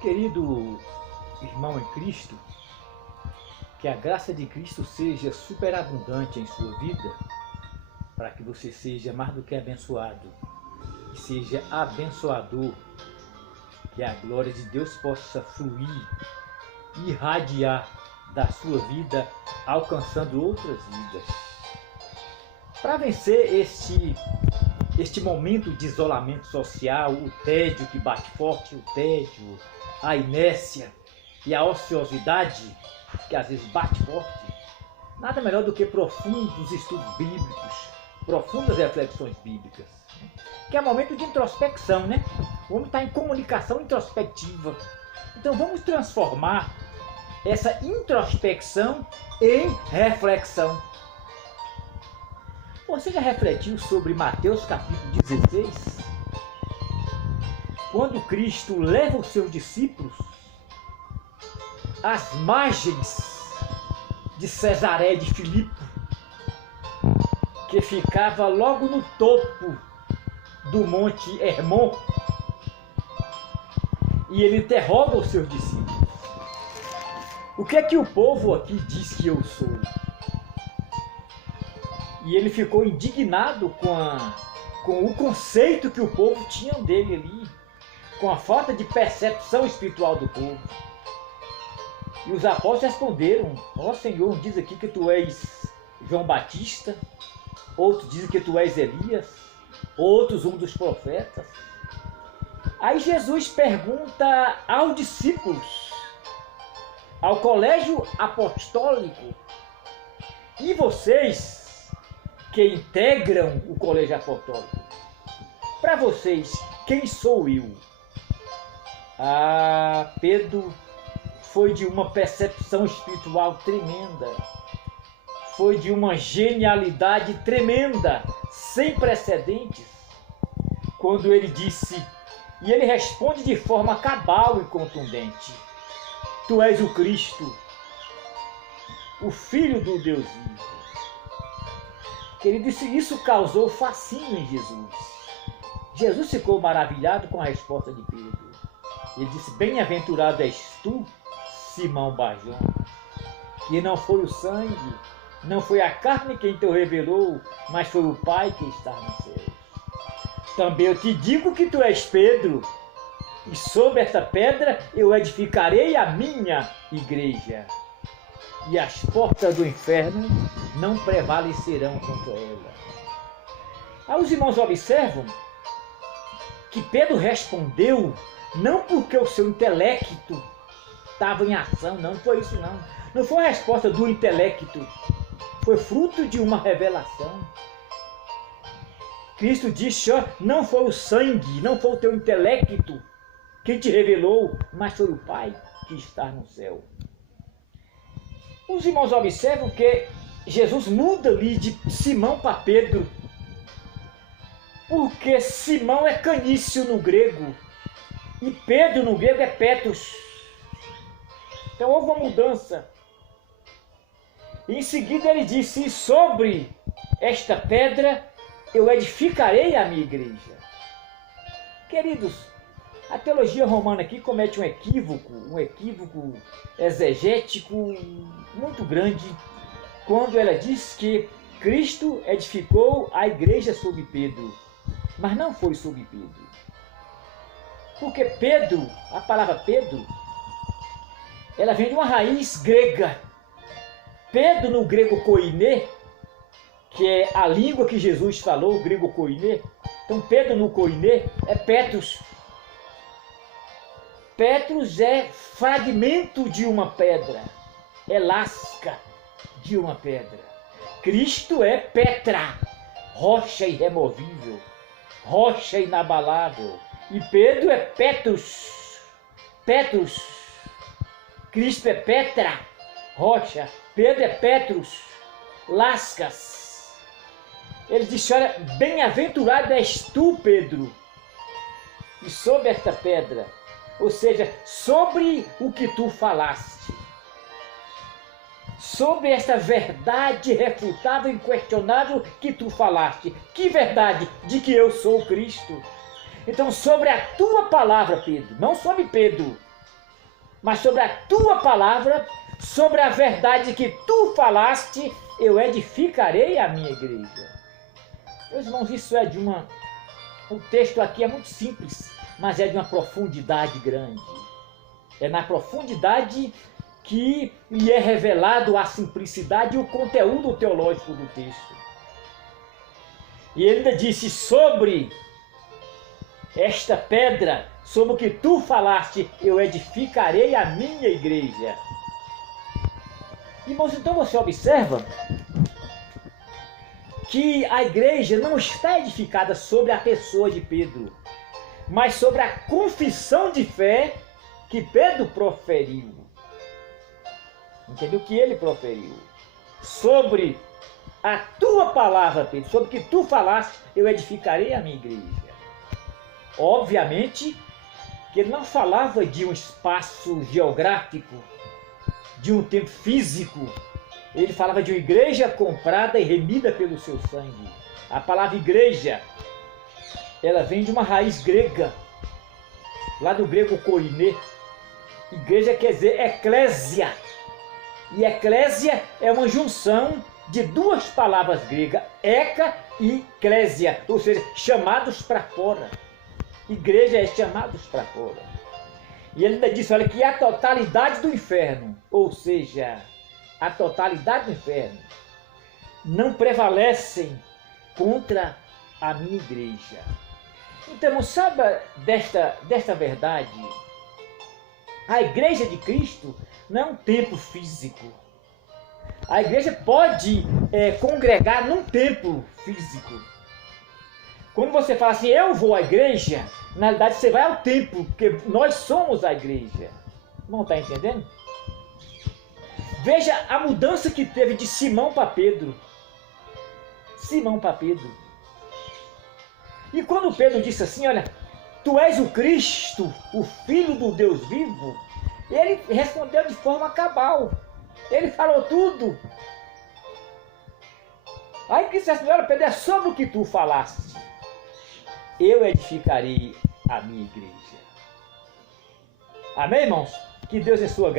Querido irmão em Cristo, que a graça de Cristo seja superabundante em sua vida, para que você seja mais do que abençoado, que seja abençoador, que a glória de Deus possa fluir e irradiar da sua vida, alcançando outras vidas. Para vencer este momento de isolamento social, o tédio que bate forte, o tédio, a inércia e a ociosidade, que às vezes bate forte, nada melhor do que profundos estudos bíblicos, profundas reflexões bíblicas, que é um momento de introspecção, né? O homem está em comunicação introspectiva. Então vamos transformar essa introspecção em reflexão. Você já refletiu sobre Mateus capítulo 16? Quando Cristo leva os seus discípulos às margens de Cesaré de Filipe, que ficava logo no topo do Monte Hermon, e ele interroga os seus discípulos: o que é que o povo aqui diz que eu sou? E ele ficou indignado com o conceito que o povo tinha dele ali, com a falta de percepção espiritual do povo. E os apóstolos responderam: ó Senhor, diz aqui que tu és João Batista, outros dizem que tu és Elias, outros um dos profetas. Aí Jesus pergunta aos discípulos, ao colégio apostólico: e vocês que integram o colégio apostólico, para vocês, quem sou eu? Pedro foi de uma percepção espiritual tremenda, foi de uma genialidade tremenda, sem precedentes, quando ele disse, e ele responde de forma cabal e contundente: tu és o Cristo, o Filho do Deus vivo. Ele disse, isso causou fascínio em Jesus. Jesus ficou maravilhado com a resposta de Pedro. Ele disse: bem-aventurado és tu, Simão Barjona, que não foi o sangue, não foi a carne quem te revelou, mas foi o Pai que está nos céus. Também eu te digo que tu és Pedro, e sobre esta pedra eu edificarei a minha igreja, e as portas do inferno não prevalecerão contra ela. Aí os irmãos observam que Pedro respondeu não porque o seu intelecto estava em ação, não foi isso não. Não foi a resposta do intelecto, foi fruto de uma revelação. Cristo disse, ó, não foi o sangue, não foi o teu intelecto quem te revelou, mas foi o Pai que está no céu. Os irmãos observam que Jesus muda ali de Simão para Pedro, porque Simão é canício no grego e Pedro no grego é Petros. Então houve uma mudança. Em seguida ele disse, sobre esta pedra eu edificarei a minha igreja. Queridos, a teologia romana aqui comete um equívoco exegético muito grande, quando ela diz que Cristo edificou a igreja sobre Pedro, mas não foi sobre Pedro. Porque Pedro, a palavra Pedro, ela vem de uma raiz grega. Pedro no grego koiné, que é a língua que Jesus falou, o grego koiné. Então Pedro no koiné é Petros. Petros é fragmento de uma pedra, é lasca de uma pedra. Cristo é Petra, rocha irremovível, rocha inabalável. E Pedro é Petros, Petros. Cristo é Petra, rocha. Pedro é Petros, lascas. Ele disse, olha, bem-aventurado és tu, Pedro, e sobre esta pedra, ou seja, sobre o que tu falaste, sobre esta verdade refutável e inquestionável que tu falaste. Que verdade? De que eu sou Cristo. Então, sobre a tua palavra, Pedro, não sobre Pedro, mas sobre a tua palavra, sobre a verdade que tu falaste, eu edificarei a minha igreja. Meus irmãos, isso é de uma... O texto aqui é muito simples, mas é de uma profundidade grande. É na profundidade que lhe é revelado a simplicidade e o conteúdo teológico do texto. E ele ainda disse: sobre esta pedra, sobre o que tu falaste, eu edificarei a minha igreja. Irmãos, então você observa que a igreja não está edificada sobre a pessoa de Pedro, mas sobre a confissão de fé que Pedro proferiu. Entendeu? Que ele proferiu. Sobre a tua palavra, Pedro, sobre o que tu falaste, eu edificarei a minha igreja. Obviamente que ele não falava de um espaço geográfico, de um tempo físico. Ele falava de uma igreja comprada e remida pelo seu sangue. A palavra igreja, ela vem de uma raiz grega, lá do grego koiné. Igreja quer dizer eclésia. E eclésia é uma junção de duas palavras gregas, eca e clésia, ou seja, chamados para fora. Igreja é chamados para fora. E ele ainda disse, olha, que a totalidade do inferno, ou seja, a totalidade do inferno, não prevalecem contra a minha igreja. Então, saiba desta verdade. A igreja de Cristo não é um templo físico. A igreja pode congregar num templo físico. Quando você fala assim, eu vou à igreja, na realidade você vai ao templo, porque nós somos a igreja. Não está entendendo? Veja a mudança que teve de Simão para Pedro. Simão para Pedro. E quando Pedro disse assim, olha, tu és o Cristo, o Filho do Deus vivo, ele respondeu de forma cabal. Ele falou tudo. Aí que disse assim, olha, Pedro, é sobre o que tu falaste. Eu edificarei a minha igreja. Amém, irmãos? Que Deus em sua graça